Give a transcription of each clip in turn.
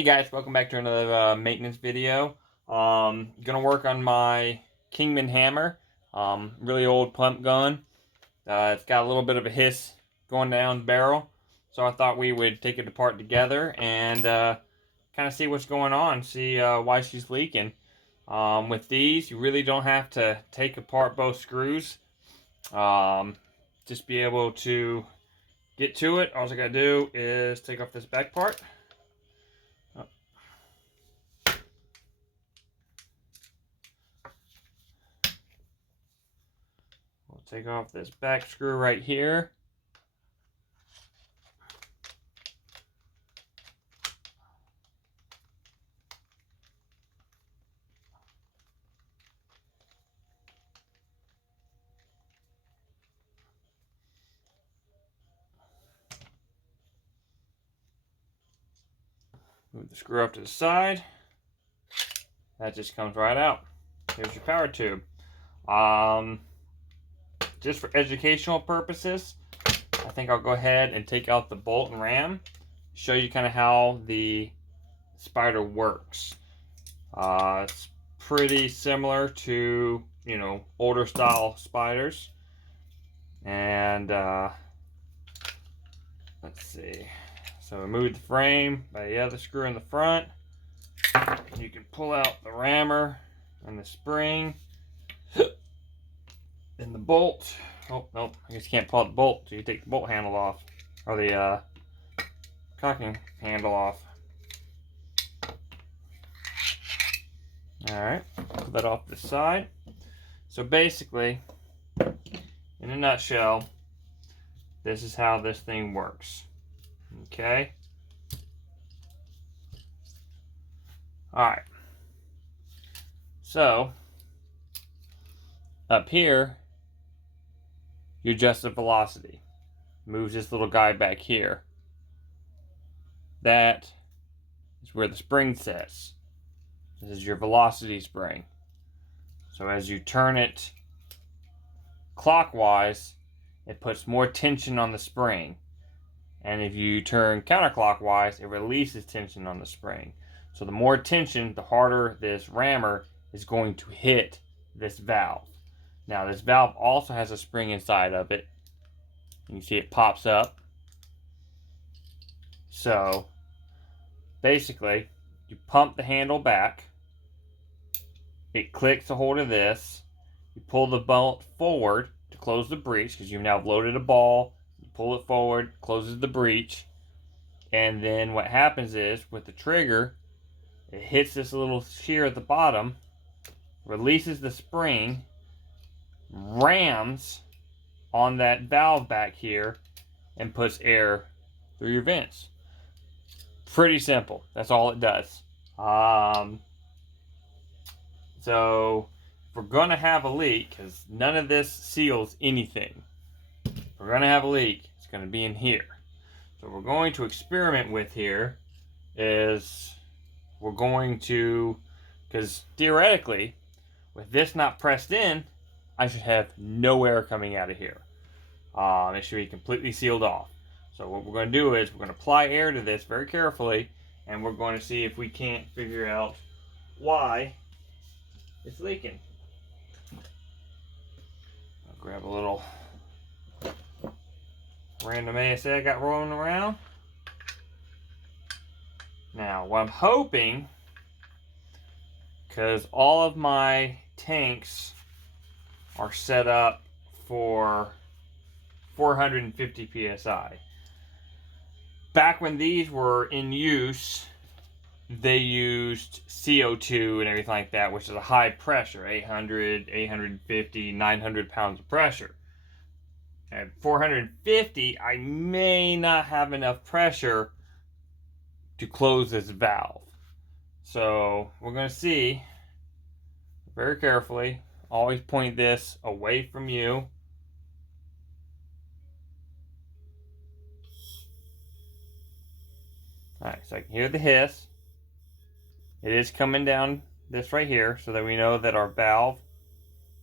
Hey guys, welcome back to another maintenance video. Gonna work on my Kingman hammer. Really old pump gun. It's got a little bit of a hiss going down the barrel, so I thought we would take it apart together and kind of see what's going on, see why she's leaking. With these, you really don't have to take apart both screws. Just be able to get to it. All I gotta do is take off this back part. We'll take off this back screw right here. Move the screw up to the side. That just comes right out. Here's your power tube. Just for educational purposes, I think I'll go ahead and take out the bolt and ram, show you kind of how the Spyder works. It's pretty similar to, older style Spyders. And let's see. So remove the frame by the other screw in the front. You can pull out the rammer and the spring and the bolt. Oh, nope, I guess you can't pull out the bolt, so you take the bolt handle off, or the cocking handle off. Alright, put that off to the side. So basically, in a nutshell, this is how this thing works. Okay? Alright. So, up here, you adjust the velocity. Moves this little guy back here. That is where the spring sits. This is your velocity spring. So as you turn it clockwise, it puts more tension on the spring. And if you turn counterclockwise, it releases tension on the spring. So the more tension, the harder this rammer is going to hit this valve. Now this valve also has a spring inside of it. You can see it pops up. So basically, you pump the handle back. It clicks a hold of this. You pull the bolt forward to close the breech, because you've now loaded a ball. You pull it forward, closes the breech. And then what happens is, with the trigger, it hits this little shear at the bottom, releases the spring, rams on that valve back here, and puts air through your vents. Pretty simple. That's all it does. So if we're going to have a leak, because none of this seals anything, if we're going to have a leak, it's going to be in here. So what we're going to experiment with here is we're going to, because theoretically, with this not pressed in, I should have no air coming out of here. It should be completely sealed off. So what we're going to do is we're going to apply air to this very carefully, and we're going to see if we can't figure out why it's leaking. I'll grab a little random ASA I got rolling around. Now, what I'm hoping, because all of my tanks are set up for 450 psi. Back when these were in use, they used CO2 and everything like that, which is a high pressure, 800, 850, 900 pounds of pressure. At 450, I may not have enough pressure to close this valve. So we're going to see very carefully. Always point this away from you. Alright, so I can hear the hiss. It is coming down this right here, so that we know that our valve,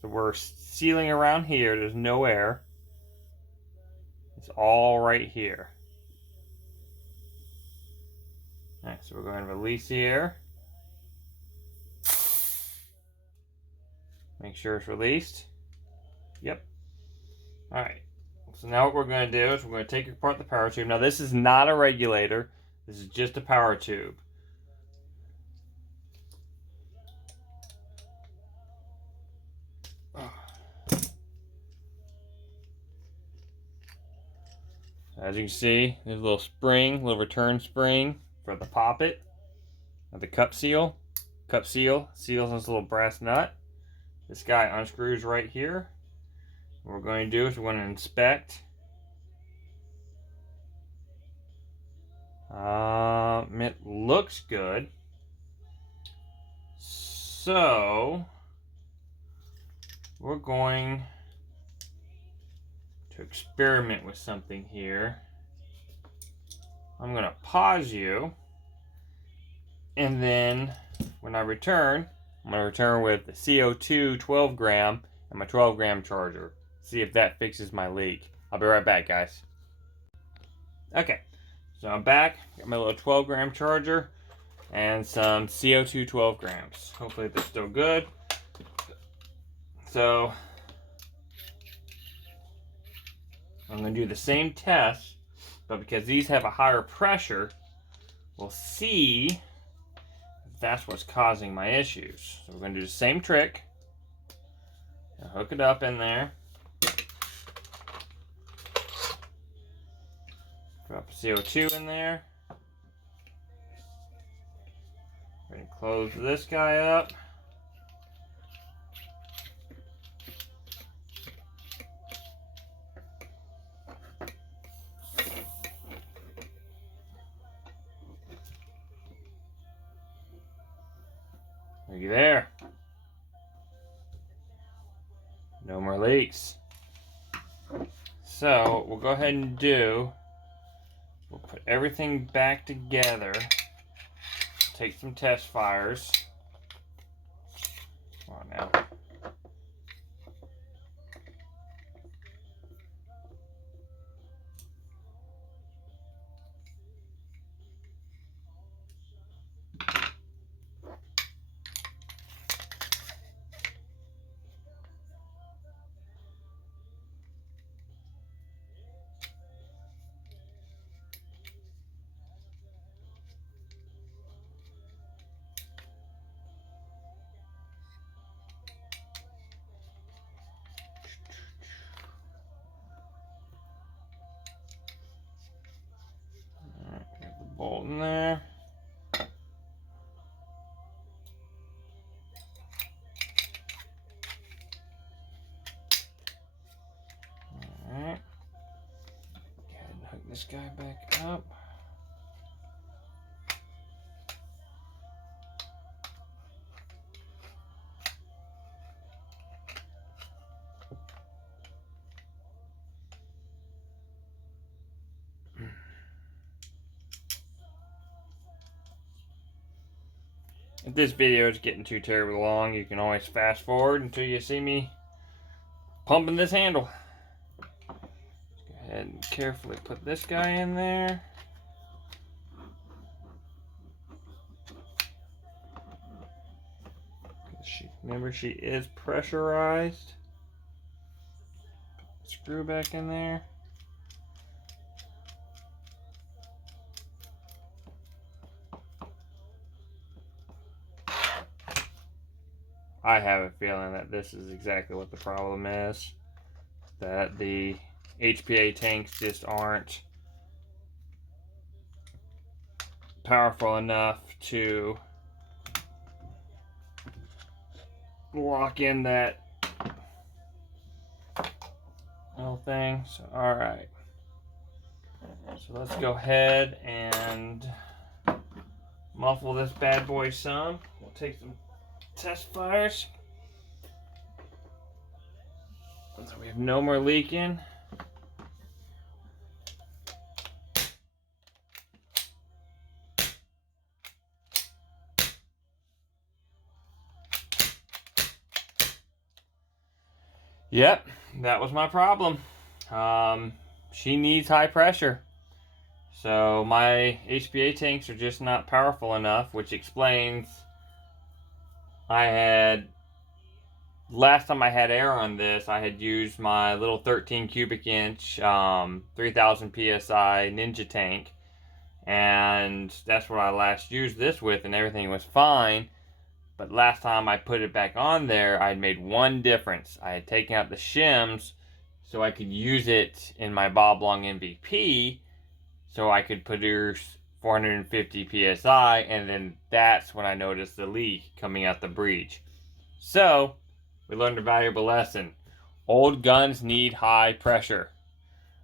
so we're sealing around here, there's no air. It's all right here. Alright, so we're going to release the air. Make sure it's released. Yep. Alright. So now what we're going to do is we're going to take apart the power tube. Now this is not a regulator. This is just a power tube. As you can see, there's a little spring, little return spring for the poppet of the cup seal. Cup seal seals this little brass nut. This guy unscrews right here. What we're going to do is we're going to inspect. It looks good. So we're going to experiment with something here. I'm going to pause you, and then when I return, I'm going to return with the CO2 12 gram and my 12 gram charger. See if that fixes my leak. I'll be right back, guys. Okay, so I'm back. Got my little 12 gram charger and some CO2 12 grams. Hopefully they're still good. So I'm going to do the same test, but because these have a higher pressure, we'll see if that's what's causing my issues. So we're going to do the same trick. I'll hook it up in there. Drop CO2 in there. We're going to close this guy up. Looky there. No more leaks. So what we'll go ahead and do, we'll put everything back together. Take some test fires. Come on now. Bolt in there. Alright. Go ahead and hook this guy back up. If this video is getting too terribly long, you can always fast forward until you see me pumping this handle. Go ahead and carefully put this guy in there. Remember, she is pressurized. Put the screw back in there. I have a feeling that this is exactly what the problem is. That the HPA tanks just aren't powerful enough to lock in that little thing. So, alright. So let's go ahead and muffle this bad boy some. We'll take some test fires. So we have no more leaking. Yep, that was my problem. She needs high pressure. So my HPA tanks are just not powerful enough, which explains last time I had air on this, I had used my little 13 cubic inch 3000 psi Ninja tank, and that's what I last used this with, and everything was fine. But last time I put it back on there, I had made one difference. I had taken out the shims so I could use it in my Bob Long MVP, so I could produce 450 psi, and then that's when I noticed the leak coming out the breech. So we learned a valuable lesson. Old guns need high pressure.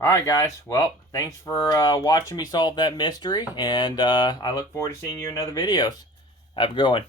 Alright guys, well, thanks for watching me solve that mystery, and I look forward to seeing you in other videos. Have a good one.